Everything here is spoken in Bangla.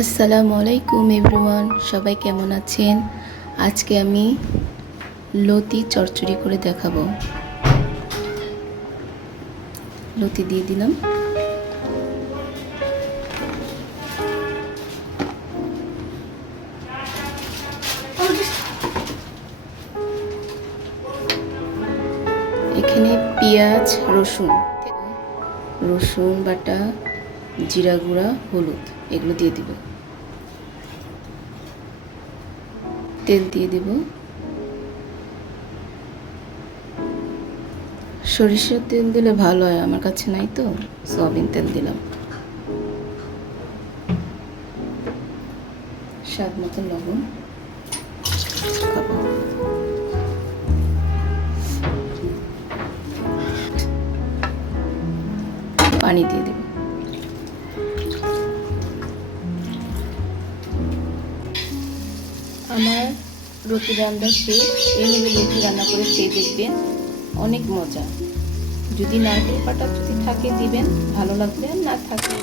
আসসালামু আলাইকুম এভরিওয়ান, সবাই কেমন আছেন? আজকে আমি লতি চচ্চড়ি করে দেখাবো। লতি দিয়ে দিলাম। এখানে পেঁয়াজ, রসুন বাটা, জিরা গুঁড়া, হলুদ এগুলো দিয়ে দিব। তেল দিয়ে দেব। সরিষার তেল দিলে ভালো হয়, আমার কাছে নাই তো সয়াবিন তেল দিলাম। স্বাদ মতো লবণ, পানি দিয়ে দেব। আমার রুটি রান্না শেষ। এইভাবে রুটি রান্না করে খেয়ে দেখবেন, অনেক মজা। যদি নারকেল বাটা যদি থাকে দিবেন, ভালো লাগবে, না থাকে